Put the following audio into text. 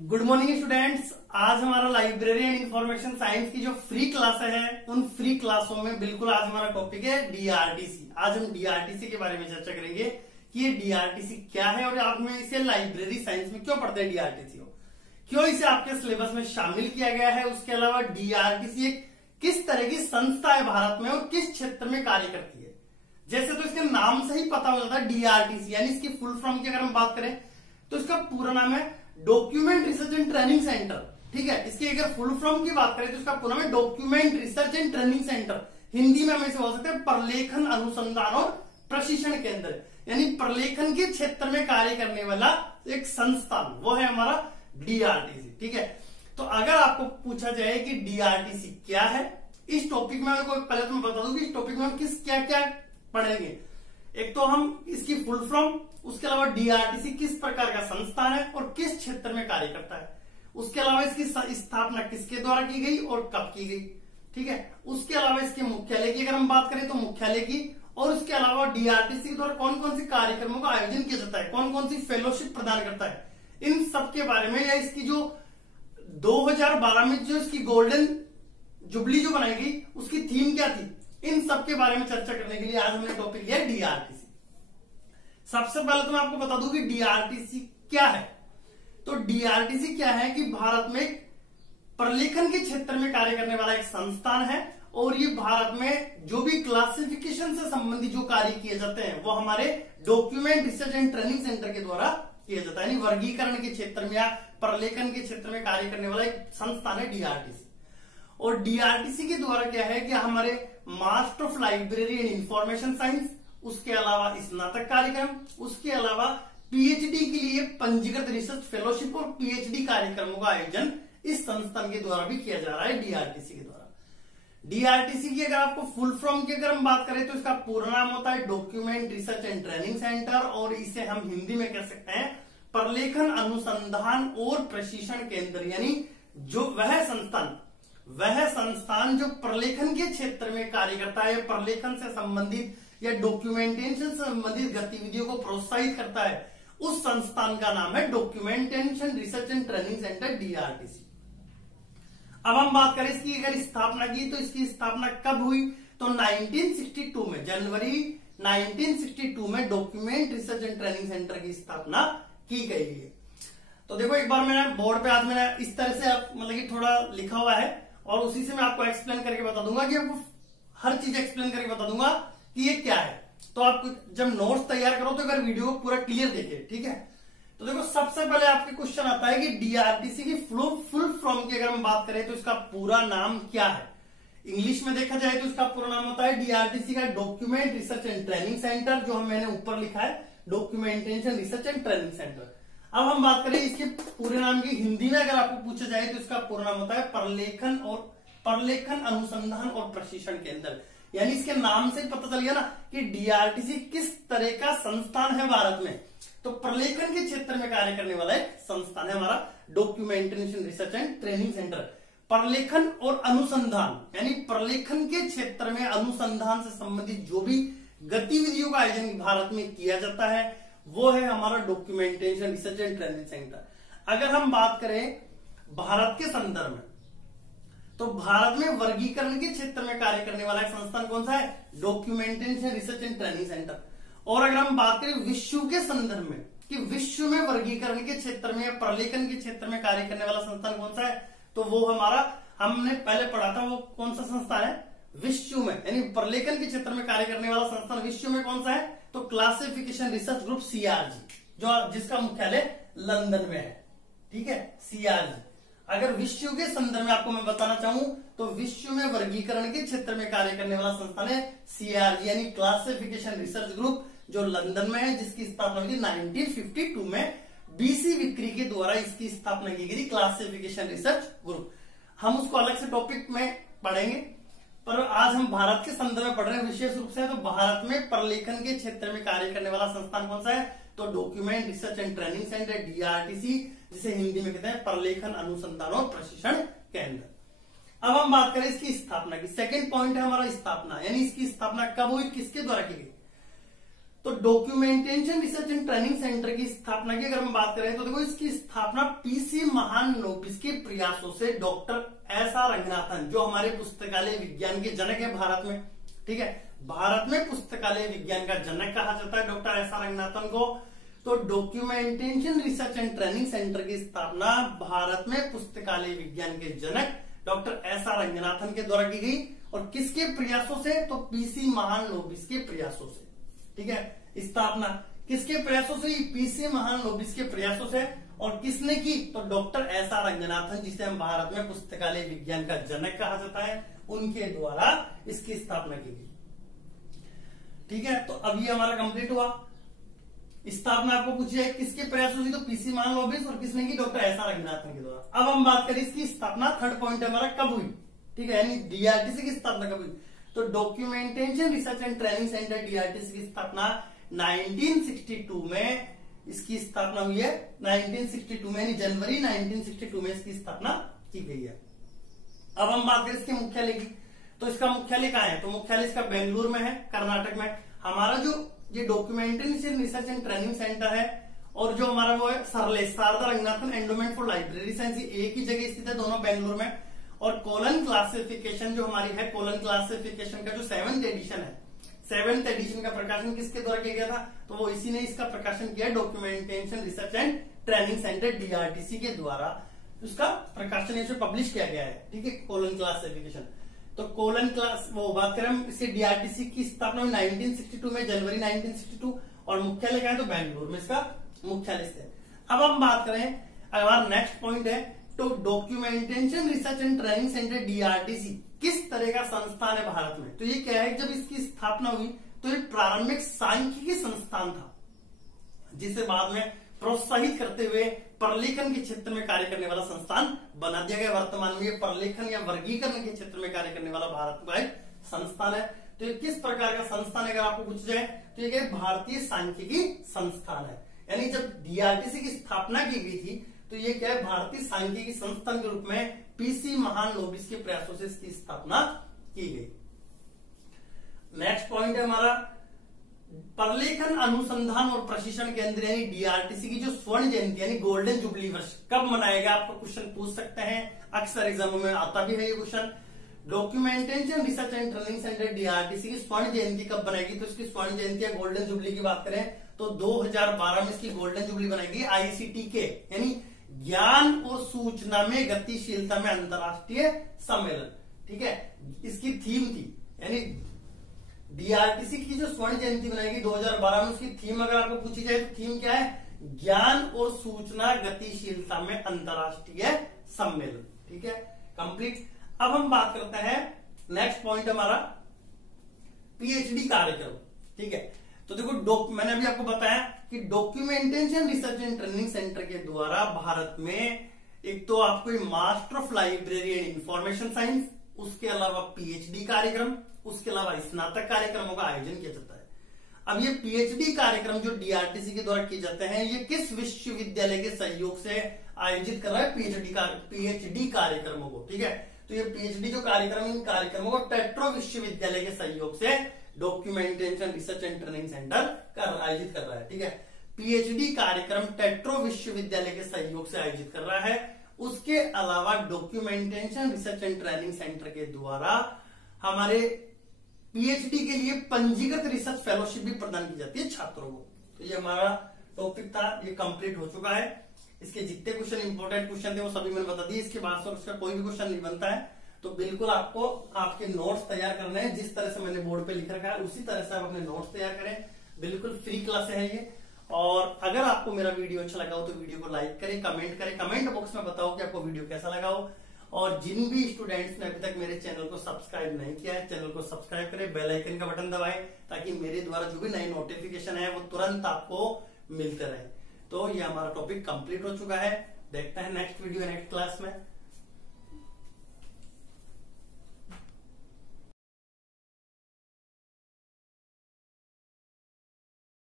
Good morning students. आज हमारा library and information science की जो फ्री क्लास है उन फ्री क्लासों में बिल्कुल आज हमारा टॉपिक है डीआरटीसी। आज हम डीआरटीसी के बारे में चर्चा करेंगे कि ये डीआरटीसी क्या है और आप में इसे लाइब्रेरी साइंस में क्यों पढ़ते हैं डीआरटीसी को, क्यों इसे आपके सिलेबस में शामिल किया गया है। उसके अलावा डीआरटीसी एक किस तरह की संस्था है भारत में और किस क्षेत्र में कार्य करती है। जैसे तो इसके नाम से ही पता हो जाता है डीआरटीसी, यानी इसकी फुल फॉर्म की अगर हम बात करें तो इसका पूरा नाम है document research and training centre. ठीक है, इसकी अगर फुल फॉर्म की बात करें तो इसका पूरा नाम है document research and training centre. Hindi में हम इसे बोल सकते हैं प्रलेखन अनुसंधान और प्रशिक्षण केंद्र, यानी प्रलेखन के क्षेत्र में कार्य करने वाला एक संस्थान, वो है हमारा डीआरटीसी। ठीक है, तो अगर आपको पूछा जाए कि डीआरटीसी क्या है, इस टॉपिक में पहले तो मैं बता दूं कि इस टॉपिक में हम क्या क्या पढ़ेंगे। एक तो हम इसकी फुल फॉर्म, उसके अलावा डीआरटीसी किस प्रकार का संस्थान है और किस क्षेत्र में कार्य करता है, उसके अलावा इसकी स्थापना किसके द्वारा की गई और कब की गई। ठीक है, उसके अलावा इसके मुख्यालय की अगर हम बात करें तो मुख्यालय की, और उसके अलावा डीआरटीसी के द्वारा कौन कौन से कार्यक्रमों का आयोजन किया जाता है, कौन कौन सी फेलोशिप प्रदान करता है, इन सब के बारे में, या इसकी जो 2012 में जो इसकी गोल्डन जुबली जो बनाई गई उसकी थीम क्या थी, इन सब के बारे में चर्चा करने के लिए आज हमने टॉपिक लिया डीआरटीसी। सबसे पहले तो मैं आपको बता दूं कि डीआरटीसी क्या है। तो डीआरटीसी क्या है कि भारत में प्रलेखन के क्षेत्र में कार्य करने वाला एक संस्थान है, और ये भारत में जो भी क्लासिफिकेशन से संबंधित जो कार्य किए जाते हैं वो हमारे document research and training centre के द्वारा किया जाता है, यानी वर्गीकरण के क्षेत्र में या प्रलेखन के क्षेत्र में कार्य करने वाला एक संस्थान है डीआरटीसी। और डीआरटीसी के द्वारा क्या है कि हमारे master of library and information science, उसके अलावा स्नातक कार्यक्रम, उसके अलावा पीएचडी के लिए पंजीकृत रिसर्च फेलोशिप और पीएचडी कार्यक्रमों का आयोजन इस संस्थान के द्वारा भी किया जा रहा है डीआरटीसी के द्वारा। डीआरटीसी की अगर आपको फुल फॉर्म की अगर हम बात करें तो इसका पूरा नाम होता है document research and training centre, और इसे हम हिंदी में कह सकते हैं प्रलेखन अनुसंधान और प्रशिक्षण केंद्र, यानी जो वह संस्थान जो प्रलेखन के क्षेत्र में कार्य करता है, प्रलेखन से संबंधित या डॉक्यूमेंटेशन से संबंधित गतिविधियों को प्रोत्साहित करता है, उस संस्थान का नाम है documentation research and training centre DRTC. अब हम बात करें इसकी अगर स्थापना की, तो इसकी स्थापना कब हुई, तो 1962 में, जनवरी 1962 में document research and training centre की स्थापना की गई है। तो देखो एक बार मैंने बोर्ड पे आज मैंने इस तरह से मतलब कि थोड़ा लिखा हुआ है, और उसी से मैं आपको एक्सप्लेन करके बता दूंगा कि आपको हर चीज एक्सप्लेन करके बता दूंगा कि ये क्या है। तो आप जब नोट्स तैयार करो तो अगर वीडियो को पूरा क्लियर देखे। ठीक है, तो देखो सबसे पहले आपके क्वेश्चन आता है कि डीआरटीसी की फुल फॉर्म की अगर हम बात करें तो इसका पूरा नाम क्या है। इंग्लिश में देखा जाए तो इसका पूरा नाम होता है डीआरटीसी का document research and training centre, जो मैंने ऊपर लिखा है documentation research and training centre. अब हम बात करें इसके पूरे नाम की हिंदी में अगर आपको पूछा जाए तो इसका पूरा नाम होता है प्रलेखन अनुसंधान और प्रशिक्षण केंद्र, यानी इसके नाम से पता चल गया ना कि डीआरटीसी किस तरह का संस्थान है भारत में। तो प्रलेखन के क्षेत्र में कार्य करने वाला एक संस्थान है हमारा documentation research and training centre. प्रलेखन और अनुसंधान, यानी प्रलेखन के क्षेत्र में अनुसंधान से संबंधित जो भी गतिविधियों का आयोजन भारत में किया जाता है वो है हमारा documentation research and training centre. अगर हम बात करें भारत के संदर्भ में, तो भारत में वर्गीकरण के क्षेत्र में कार्य करने वाला एक संस्थान कौन सा है, documentation research and training centre. और अगर हम बात करें विश्व के संदर्भ में कि विश्व में वर्गीकरण के क्षेत्र में या प्रलेखन के क्षेत्र में कार्य करने वाला संस्थान कौन सा है, तो वो हमारा हमने पहले पढ़ा था वो कौन सा संस्थान है, विश्व में, यानी प्रलेखन के क्षेत्र में कार्य करने वाला संस्थान विश्व में कौन सा है, तो क्लासिफिकेशन रिसर्च ग्रुप सीआरजी, जो जिसका मुख्यालय लंदन में है। ठीक है, सीआरजी। अगर विश्व के संदर्भ में आपको मैं बताना चाहूं तो विश्व में वर्गीकरण के क्षेत्र में कार्य करने वाला संस्थान है सीआरजी, यानी क्लासिफिकेशन रिसर्च ग्रुप, जो लंदन में है, जिसकी स्थापना हुई 1952 में बीसी विक्री के द्वारा इसकी स्थापना की गई क्लासिफिकेशन रिसर्च ग्रुप। हम उसको अलग से टॉपिक में पढ़ेंगे, पर आज हम भारत के संदर्भ में पढ़ रहे हैं विशेष रूप से। तो भारत में प्रलेखन के क्षेत्र में कार्य करने वाला संस्थान कौन सा है, तो document research and training centre DRTC, जिसे हिंदी में कहते हैं प्रलेखन अनुसंधान और प्रशिक्षण केंद्र। अब हम बात करें इसकी स्थापना की, सेकंड पॉइंट है हमारा स्थापना, यानी इसकी स्थापना कब हुई, किसके द्वारा की गई। तो documentation research and training centre की स्थापना की अगर हम बात करें तो देखो इसकी स्थापना पीसी महालनोबिस के प्रयासों से डॉक्टर एस आर रंगनाथन, जो हमारे पुस्तकालय विज्ञान के जनक है भारत में, ठीक है, भारत में पुस्तकालय विज्ञान का जनक कहा जाता है डॉक्टर एस आर रंगनाथन को। तो documentation research and training centre की स्थापना भारत में पुस्तकालय विज्ञान के जनक डॉक्टर एस आर रंगनाथन के द्वारा की गई, और किसके प्रयासों से, तो पीसी महालनोबिस के प्रयासों से, ठीक है। स्थापना किसके प्रयासों से, पीसी महालनोबिस के प्रयासों से, और किसने की, तो डॉक्टर एस आर रंगनाथन, जिसे हम भारत में पुस्तकालय विज्ञान का जनक कहा जाता है, उनके द्वारा इसकी स्थापना की गई, ठीक है। तो अब ये हमारा कंप्लीट हुआ। स्थापना आपको पूछी है किसके प्रयासों से, तो पीसी महालनोबिस, और किसने की, डॉक्टर एस आर रंगनाथन के द्वारा। अब हम बात करें इसकी स्थापना, थर्ड पॉइंट हमारा कब हुई, ठीक है, यानी डीआरटीसी की स्थापना कब हुई, तो documentation research and training centre DRTC की स्थापना 1962 में इसकी स्थापना हुई है। 1962 में, यानी जनवरी 1962 में इसकी स्थापना की गई है। अब हम बात करें इसके मुख्यालय की, तो इसका मुख्यालय कहाँ है, तो मुख्यालय इसका बेंगलुरु में है, कर्नाटक में। हमारा जो ये documentation research and training centre है, और जो हमारा वो है Sharada Ranganathan endowment for library science, एक ही जगह स्थित है, दोनों बेंगलुरु में। और कोलन क्लासिफिकेशन जो हमारी है, कोलन क्लासिफिकेशन का जो 7th एडिशन है, 7th एडिशन का प्रकाशन किसके द्वारा किया गया था, तो वो इसी ने इसका प्रकाशन किया, documentation research and training centre DRTC के द्वारा उसका प्रकाशन इसे पब्लिश किया गया है, ठीक है, कोलन क्लासिफिकेशन। तो कोलन क्लास वो बात करें हम, इसे डीआरटीसी की स्थापना 1962 में, जनवरी 1962, और मुख्यालय कहा है तो बेंगलुरु में इसका मुख्यालय स्थित। अब हम बात करें, हमारा नेक्स्ट पॉइंट है, तो documentation research and training centre DRTC किस तरह का संस्थान है भारत में, तो ये क्या है, जब इसकी स्थापना हुई तो ये प्रारंभिक सांख्यिकी संस्थान था, जिसे बाद में प्रोत्साहित करते हुए प्रलेखन के क्षेत्र में कार्य करने वाला संस्थान बना दिया गया। वर्तमान में ये प्रलेखन या वर्गीकरण के क्षेत्र में कार्य करने वाला भारत का एक संस्थान है। तो ये किस प्रकार का संस्थान अगर आपको पूछ जाए तो ये भारतीय सांख्यिकी संस्थान है। यानी जब डीआरटीसी की स्थापना की गई थी तो ये क्या है, भारतीय सांख्यिकी संस्थान के रूप में पीसी महालनोबिस के प्रयासों से इसकी स्थापना की गई। नेक्स्ट पॉइंट है हमारा, प्रलेखन अनुसंधान और प्रशिक्षण केंद्र यानी डीआरटीसी की जो स्वर्ण जयंती यानी गोल्डन जुबली वर्ष कब मनाएगा, आपको क्वेश्चन पूछ सकते हैं, अक्सर एग्जामों में आता भी है ये question. Documentation research and training centre DRTC की स्वर्ण जयंती कब बनाएगी, तो इसकी स्वर्ण जयंती या गोल्डन जुबली की बात करें तो 2012 में इसकी गोल्डन जुबली बनाएगी। आईसीटी के यानी ज्ञान और सूचना में गतिशीलता में अंतरराष्ट्रीय सम्मेलन, ठीक है, इसकी थीम थी। यानी डीआरटीसी की जो स्वर्ण जयंती बनाएगी 2012 में, उसकी थीम अगर आपको पूछी जाए तो थीम क्या है, ज्ञान और सूचना गतिशीलता में अंतरराष्ट्रीय सम्मेलन, ठीक है, कंप्लीट। अब हम बात करते हैं, नेक्स्ट पॉइंट हमारा पीएचडी कार्यक्रम, ठीक है। तो देखो मैंने अभी आपको बताया कि documentation research and training centre के द्वारा भारत में एक तो आपको master of library and information science, उसके अलावा पीएचडी कार्यक्रम, उसके अलावा स्नातक कार्यक्रमों का आयोजन किया जाता है। अब ये पीएचडी कार्यक्रम जो डीआरटीसी के द्वारा किए जाते हैं, ये किस विश्वविद्यालय के सहयोग से आयोजित कर रहा है, पीएचडी कार्यक्रमों को, ठीक है। तो ये पीएचडी जो कार्यक्रम, इन कार्यक्रमों को टेट्रो विश्वविद्यालय के सहयोग से documentation research and training centre आयोजित कर रहा है, ठीक है। पीएचडी कार्यक्रम टेट्रो विश्वविद्यालय के सहयोग से आयोजित कर रहा है। उसके अलावा documentation research and training centre के द्वारा हमारे पीएचडी के लिए पंजीकृत रिसर्च फेलोशिप भी प्रदान की जाती है छात्रों को। तो ये हमारा टॉपिक था, ये कंप्लीट हो चुका है। इसके जितने क्वेश्चन इंपॉर्टेंट क्वेश्चन थे वो सभी मैंने बता दिए। इसके बाद से उसका कोई भी क्वेश्चन नहीं बनता है तो बिल्कुल आपको आपके नोट्स तैयार करने हैं, जिस तरह से मैंने बोर्ड पे लिख रखा है उसी तरह से आप अपने नोट्स तैयार करें। बिल्कुल फ्री क्लास है ये। और अगर आपको मेरा वीडियो अच्छा लगा हो तो वीडियो को लाइक करें, कमेंट करें, कमेंट बॉक्स में बताओ कि आपको वीडियो कैसा लगा हो। और जिन भी स्टूडेंट्स ने अभी तक मेरे चैनल को सब्सक्राइब नहीं किया है, चैनल को सब्सक्राइब करें, बेल आइकन का बटन दबाएं ताकि मेरे द्वारा जो भी नई नोटिफिकेशन है वो तुरंत आपको मिलते रहे। तो ये हमारा टॉपिक कंप्लीट हो चुका है। देखते हैं नेक्स्ट वीडियो नेक्स्ट क्लास में।